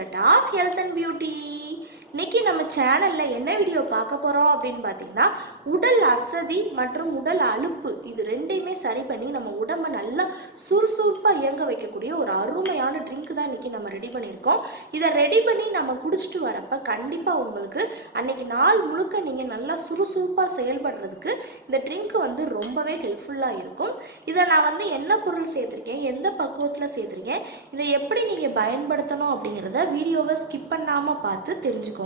Secret of health and beauty. இன்னைக்கு நம்ம சேனலில் என்ன வீடியோ பார்க்க போகிறோம் அப்படின்னு பார்த்தீங்கன்னா, உடல் அசதி மற்றும் உடல் அலுப்பு இது ரெண்டையுமே சரி பண்ணி நம்ம உடம்பை நல்லா சுறுசுறுப்பாக இயங்க வைக்கக்கூடிய ஒரு அருமையான ட்ரிங்க் தான் இன்றைக்கி நம்ம ரெடி பண்ணியிருக்கோம். இதை ரெடி பண்ணி நம்ம குடிச்சிட்டு வரப்போ கண்டிப்பாக உங்களுக்கு அன்றைக்கி நாள் முழுக்க நீங்கள் நல்லா சுறுசுறுப்பாக செயல்படுறதுக்கு இந்த ட்ரிங்க் வந்து ரொம்பவே ஹெல்ப்ஃபுல்லாக இருக்கும். இதை நான் என்ன பொருள் சேர்த்துருக்கேன், எந்த பக்குவத்தில் சேர்த்துருக்கேன், இதை எப்படி நீங்கள் பயன்படுத்தணும் அப்படிங்கிறத வீடியோவை ஸ்கிப் பண்ணாமல் பார்த்து தெரிஞ்சுக்கோங்க.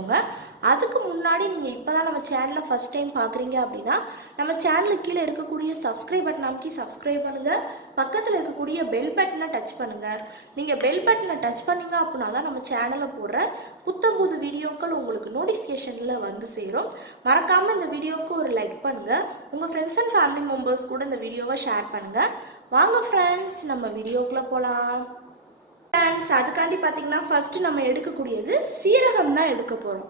அதுக்கு முன்னாடி நீங்கள் இப்போ தான் நம்ம சேனலை ஃபஸ்ட் டைம் பார்க்குறீங்க அப்படின்னா நம்ம சேனலுக்கு கீழே இருக்கக்கூடிய சப்ஸ்கிரைப் பட்டன் அமைக்கி சப்ஸ்கிரைப் பண்ணுங்கள். பக்கத்தில் இருக்கக்கூடிய பெல் பட்டனை டச் பண்ணுங்கள். நீங்கள் பெல் பட்டனை டச் பண்ணிங்க அப்படின்னா தான் நம்ம சேனலில் போடுற புத்தம்புது வீடியோக்கள் உங்களுக்கு நோட்டிஃபிகேஷனில் வந்து சேரும். மறக்காமல் இந்த வீடியோவுக்கு ஒரு லைக் பண்ணுங்கள். உங்கள் ஃப்ரெண்ட்ஸ் அண்ட் ஃபேமிலி மெம்பர்ஸ் கூட இந்த வீடியோவை ஷேர் பண்ணுங்கள். வாங்க ஃப்ரெண்ட்ஸ், நம்ம வீடியோக்குள்ளே போகலாம். ஃப்ரெண்ட்ஸ், அதுக்காண்டி பார்த்தீங்கன்னா ஃபஸ்ட்டு நம்ம எடுக்கக்கூடியது சீரகம் தான் எடுக்க போகிறோம்.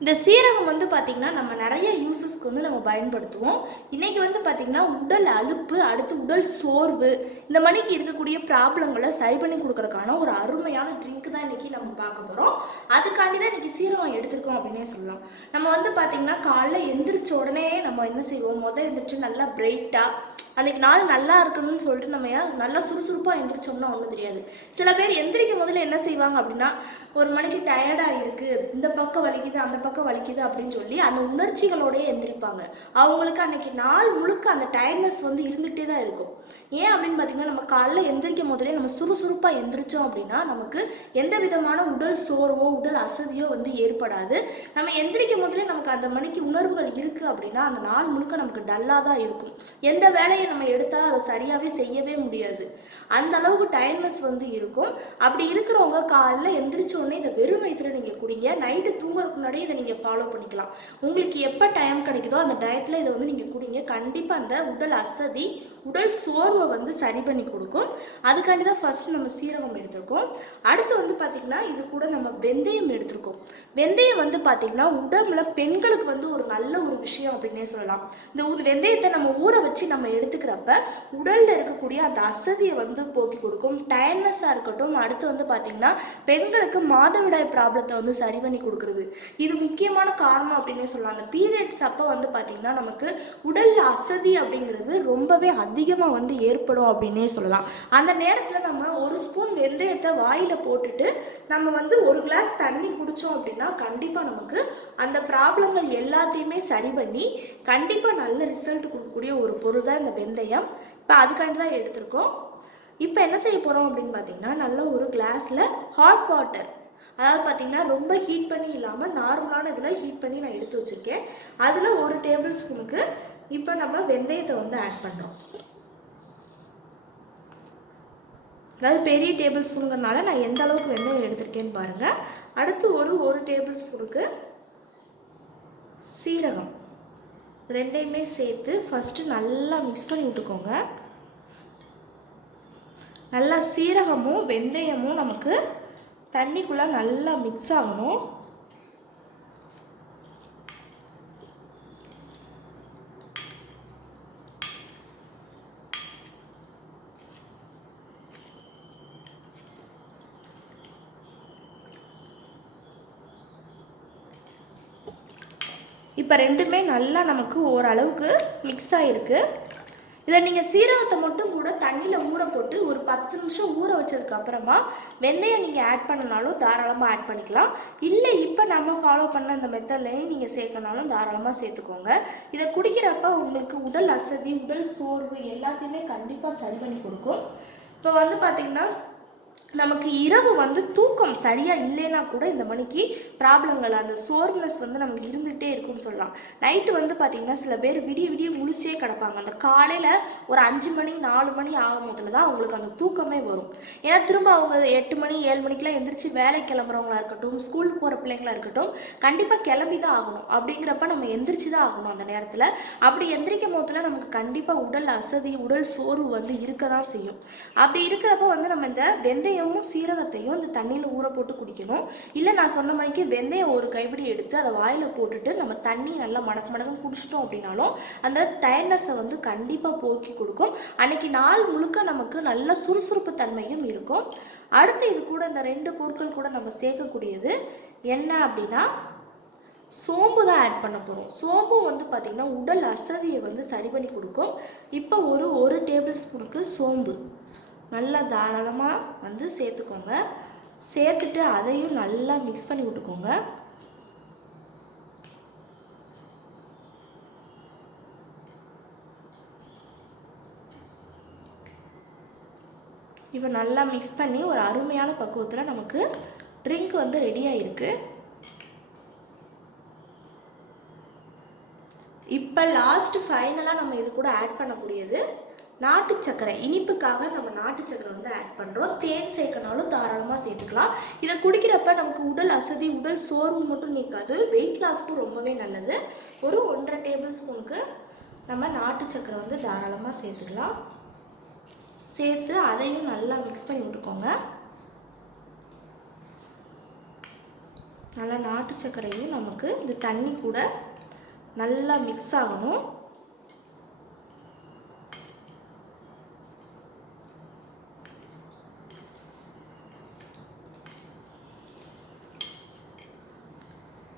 இந்த சீரகம் பார்த்திங்கன்னா நம்ம நிறைய யூசஸ்க்கு நம்ம பயன்படுத்துவோம். இன்றைக்கி பார்த்திங்கன்னா உடல் அலுப்பு, அடுத்து உடல் சோர்வு, இந்த மணிக்கு இருக்கக்கூடிய ப்ராப்ளங்களை சரி பண்ணி கொடுக்குறதுக்கான ஒரு அருமையான ட்ரிங்க் தான் இன்றைக்கி நம்ம பார்க்க போகிறோம். அதுக்காண்டி தான் இன்றைக்கி சீரகம் எடுத்துருக்கோம் அப்படின்னே சொல்லலாம். நம்ம பார்த்திங்கன்னா காலைல எந்திரிச்ச உடனே நம்ம என்ன செய்வோம், எந்திரிச்சு நல்லா பிரைட்டாக அன்றைக்கி நாள் நல்லா இருக்கணும்னு சொல்லிட்டு நம்ம நல்லா சுறுசுறுப்பாக எந்திரிச்சோம்னா ஒன்றும் தெரியாது. சில பேர் எந்திரிக்கும் முதல்ல என்ன செய்வாங்க அப்படின்னா, ஒரு மணிக்கு டயர்டாக இருக்குது, இந்த பக்கம் வலிக்குது, அந்த பக்கம் வலிக்குது அப்படின்னு சொல்லி அந்த உணர்ச்சிகளோடய எந்திரிப்பாங்க. அவங்களுக்கு அன்றைக்கி நாள் முழுக்க அந்த டயர்ட்னஸ் இருந்துகிட்டே தான் இருக்கும். ஏன் அப்படின்னு பார்த்தீங்கன்னா, நம்ம காலைல எந்திரிக்கும் முதலே நம்ம சுறுசுறுப்பாக எந்திரிச்சோம் அப்படின்னா நமக்கு எந்த விதமான உடல் சோர்வோ உடல் அசதியோ ஏற்படாது. நம்ம எந்திரிக்கும் முதலே நமக்கு அந்த மணிக்கு உணர்வுகள் இருக்குது அப்படின்னா அந்த நாள் முழுக்க நமக்கு டல்லாக தான் இருக்கும். எந்த வேலையை நம்ம எடுத்தால் அதை சரியாகவே செய்யவே முடியாது. அந்த அளவுக்கு டயர்ட்னஸ் இருக்கும். அப்படி இருக்கிறவங்க காலைல எந்திரிச்ச உடனே இதை வெறும் வயிற்றுல நீங்கள் குடிங்க. நைட்டு தூங்குறதுக்கு முன்னாடி இதை நீங்கள் ஃபாலோ பண்ணிக்கலாம். உங்களுக்கு எப்போ டைம் கிடைக்குதோ அந்த டயத்தில் இதை நீங்கள் குடிங்க. கண்டிப்பாக அந்த உடல் அசதி உடல் சோர்வை சரி பண்ணி கொடுக்கும். அதுக்காண்டி தான் ஃபஸ்ட்டு நம்ம சீரகம் எடுத்திருக்கோம். அடுத்து பார்த்திங்கன்னா இது கூட நம்ம வெந்தயம் எடுத்திருக்கோம். வெந்தயம் பார்த்திங்கன்னா உடம்புல பெண்களுக்கு ஒரு நல்ல ஒரு விஷயம் அப்படின்னே சொல்லலாம். இந்த வெந்தயத்தை நம்ம ஊற வச்சு நம்ம எடுத்துக்கிறப்ப உடலில் இருக்கக்கூடிய அந்த அசதியை போக்கி கொடுக்கும். டயர்ட்னஸாக இருக்கட்டும், அடுத்து பார்த்திங்கன்னா பெண்களுக்கு மாதவிடாய் ப்ராப்ளத்தை சரி பண்ணி கொடுக்குறது இது முக்கியமான காரணம் அப்படின்னே சொல்லலாம். அந்த பீரியட்ஸ் அப்போ பார்த்திங்கன்னா நமக்கு உடல் அசதி அப்படிங்கிறது ரொம்பவே அதிகமாக ஏற்படும் அப்படின்னே சொல்லலாம். அந்த நேரத்தில் நம்ம ஒரு ஸ்பூன் வெந்தயத்தை வாயில் போட்டுட்டு நம்ம ஒரு கிளாஸ் தண்ணி குடித்தோம் அப்படின்னா கண்டிப்பாக நமக்கு அந்த ப்ராப்ளங்கள் எல்லாத்தையுமே சரி பண்ணி கண்டிப்பாக நல்ல ரிசல்ட் கொடுக்கக்கூடிய ஒரு பொருள் தான் இந்த வெந்தயம். இப்போ அதுக்காண்டி தான் எடுத்திருக்கோம். இப்போ என்ன செய்ய போகிறோம் அப்படின்னு பார்த்தீங்கன்னா, நல்ல ஒரு கிளாஸில் ஹாட் வாட்டர், அதாவது பார்த்திங்கன்னா ரொம்ப ஹீட் பண்ணி இல்லாமல் நார்மலான இதில் ஹீட் பண்ணி நான் எடுத்து வச்சுருக்கேன். அதில் 1 டேபிள் ஸ்பூனுக்கு இப்போ நம்ம வெந்தயத்தை ஆட் பண்ணுறோம். அதாவது பெரிய டேபிள் ஸ்பூனுங்கிறனால நான் எந்த அளவுக்கு வெந்தயம் எடுத்திருக்கேன்னு பாருங்கள். அடுத்து ஒரு டேபிள் ஸ்பூனுக்கு சீரகம், ரெண்டையுமே சேர்த்து ஃபஸ்ட்டு நல்லா மிக்ஸ் பண்ணி விட்டுக்கோங்க. நல்லா சீரகமும் வெந்தயமும் நமக்கு தண்ணிக்குள்ளே நல்லா மிக்ஸ் ஆகணும். இப்போ ரெண்டுமே நல்லா நமக்கு ஓரளவுக்கு மிக்ஸ் ஆகிருக்கு. இதை நீங்கள் சீரகத்தை மட்டும் கூட தண்ணியில் ஊற போட்டு ஒரு 10 நிமிஷம் ஊற வச்சதுக்கப்புறமா வெந்தயம் நீங்கள் ஆட் பண்ணனாலும் தாராளமாக ஆட் பண்ணிக்கலாம். இல்லை இப்போ நம்ம ஃபாலோ பண்ண இந்த மெத்தட்லையும் நீங்கள் சேர்க்கனாலும் தாராளமாக சேர்த்துக்கோங்க. இதை குடிக்கிறப்ப உங்களுக்கு உடல் அசதி உடல் சோர்வு எல்லாத்தையுமே கண்டிப்பாக சரி பண்ணி கொடுக்கும். இப்போ பார்த்திங்கன்னா நமக்கு இரவு தூக்கம் சரியாக இல்லைன்னா கூட இந்த மணிக்கு ப்ராப்ளங்கள் அந்த சோர்னஸ் நமக்கு இருந்துகிட்டே இருக்குன்னு சொல்லலாம். நைட்டு பார்த்திங்கன்னா சில பேர் விடிய முழிச்சே கிடப்பாங்க. அந்த காலையில் ஒரு 5 மணி 4 மணி ஆகும் போதில் தான் அவங்களுக்கு அந்த தூக்கமே வரும். ஏன்னா திரும்ப அவங்க 8 மணி 7 மணிக்கெலாம் எந்திரிச்சு வேலைக்கு கிளம்புறவங்களா இருக்கட்டும், ஸ்கூலுக்கு போகிற பிள்ளைங்களா இருக்கட்டும், கண்டிப்பாக கிளம்பி தான் ஆகணும். அப்படிங்கிறப்ப நம்ம எந்திரிச்சு தான் ஆகணும். அந்த நேரத்தில் அப்படி எந்திரிக்கும் போதில் நமக்கு கண்டிப்பாக உடல் அசதி உடல் சோர்வு இருக்க தான் செய்யும். அப்படி இருக்கிறப்ப நம்ம இந்த வெந்தய வெந்தயமும் சீரகத்தையும் இந்த தண்ணியில் ஊற போட்டு குடிக்கணும். இல்லை நான் சொன்ன மாதிரிக்கு வெந்தயம் ஒரு கைப்பிடி எடுத்து அதை வாயில் போட்டுட்டு நம்ம தண்ணி நல்லா மடக்குன்னு குடிச்சிட்டோம் அப்படின்னாலும் அந்த டயர்ட்னஸை வந்து கண்டிப்பாக போக்கி கொடுக்கும். அன்னைக்கு நாள் முழுக்க நமக்கு நல்ல சுறுசுறுப்பு தன்மையும் இருக்கும். அடுத்து இது கூட இந்த 2 பொருட்கள் கூட நம்ம சேர்க்கக்கூடியது என்ன அப்படின்னா சோம்பு தான் ஆட் பண்ண போகிறோம். சோம்பு வந்து பார்த்திங்கன்னா உடல் அசதியை வந்து சரி பண்ணி கொடுக்கும். இப்போ ஒரு டேபிள் ஸ்பூனுக்கு சோம்பு நல்லா தாராளமாக வந்து சேர்த்துக்கோங்க. சேர்த்துட்டு அதையும் நல்லா மிக்ஸ் பண்ணி விட்டுக்கோங்க. இப்போ நல்லா மிக்ஸ் பண்ணி ஒரு அருமையான பக்குவத்தில் நமக்கு ட்ரிங்க் வந்து ரெடியாக இருக்குது. இப்போ லாஸ்ட்டு ஃபைனலாக நம்ம இது கூட ஆட் பண்ணக்கூடியது நாட்டு சர்க்கரை. இனிப்புக்காக நம்ம நாட்டு சர்க்கரை வந்து ஆட் பண்ணுறோம். தேன் சேர்க்கனாலும் தாராளமாக சேர்த்துக்கலாம். இதை குடிக்கிறப்ப நமக்கு உடல் அசதி உடல் சோர்வு மட்டும் நீக்காது, வெயிட் லாஸ்க்கும் ரொம்பவே நல்லது. ஒரு 1.5 டேபிள் ஸ்பூனுக்கு நம்ம நாட்டு சர்க்கரை வந்து தாராளமாக சேர்த்துக்கலாம். சேர்த்து அதையும் நல்லா மிக்ஸ் பண்ணி விட்டுக்கோங்க. நல்லா நாட்டு சர்க்கரையும் நமக்கு இந்த தண்ணி கூட நல்லா மிக்ஸ் ஆகணும்.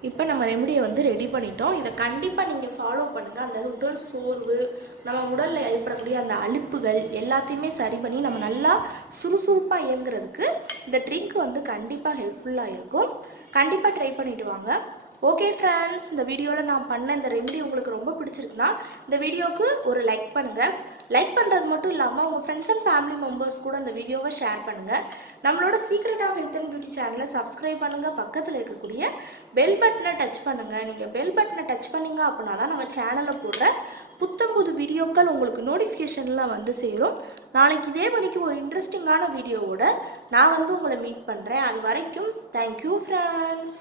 இப்போ நம்ம ரெமடியை வந்து ரெடி பண்ணிட்டோம். இதை கண்டிப்பாக நீங்கள் ஃபாலோ பண்ணுங்கள். அந்த உடல் சோர்வு, நம்ம உடலில் ஏற்படக்கூடிய அந்த அலுப்புகள் எல்லாத்தையுமே சரி பண்ணி நம்ம நல்லா சுறுசுறுப்பாக இயங்குறதுக்கு இந்த ட்ரிங்க் வந்து கண்டிப்பாக ஹெல்ப்ஃபுல்லாக இருக்கும். கண்டிப்பாக ட்ரை பண்ணிவிட்டு வாங்க. ஓகே ஃப்ரெண்ட்ஸ், இந்த வீடியோவில் நான் பண்ண இந்த ரெமெடி உங்களுக்கு ரொம்ப பிடிச்சிருக்குன்னா இந்த வீடியோவுக்கு ஒரு லைக் பண்ணுங்கள். லைக் பண்ணுறது மட்டும் இல்லாமல் உங்கள் ஃப்ரெண்ட்ஸ் அண்ட் ஃபேமிலி மெம்பர்ஸ் கூட இந்த வீடியோவை ஷேர் பண்ணுங்கள். நம்மளோட secret of health and beauty சேனலை சப்ஸ்கிரைப் பண்ணுங்கள். பக்கத்தில் இருக்கக்கூடிய பெல் பட்டனை டச் பண்ணுங்கள். நீங்கள் பெல் பட்டனை டச் பண்ணிங்க அப்படின்னா தான் நம்ம சேனலில் போடுற புத்தம்புது வீடியோக்கள் உங்களுக்கு நோட்டிஃபிகேஷன்லாம் வந்து சேரும். நாளைக்கு இதே மணிக்கு ஒரு இன்ட்ரெஸ்டிங்கான வீடியோவோட நான் வந்து உங்களை மீட் பண்ணுறேன். அது வரைக்கும் தேங்க்யூ ஃப்ரெண்ட்ஸ்.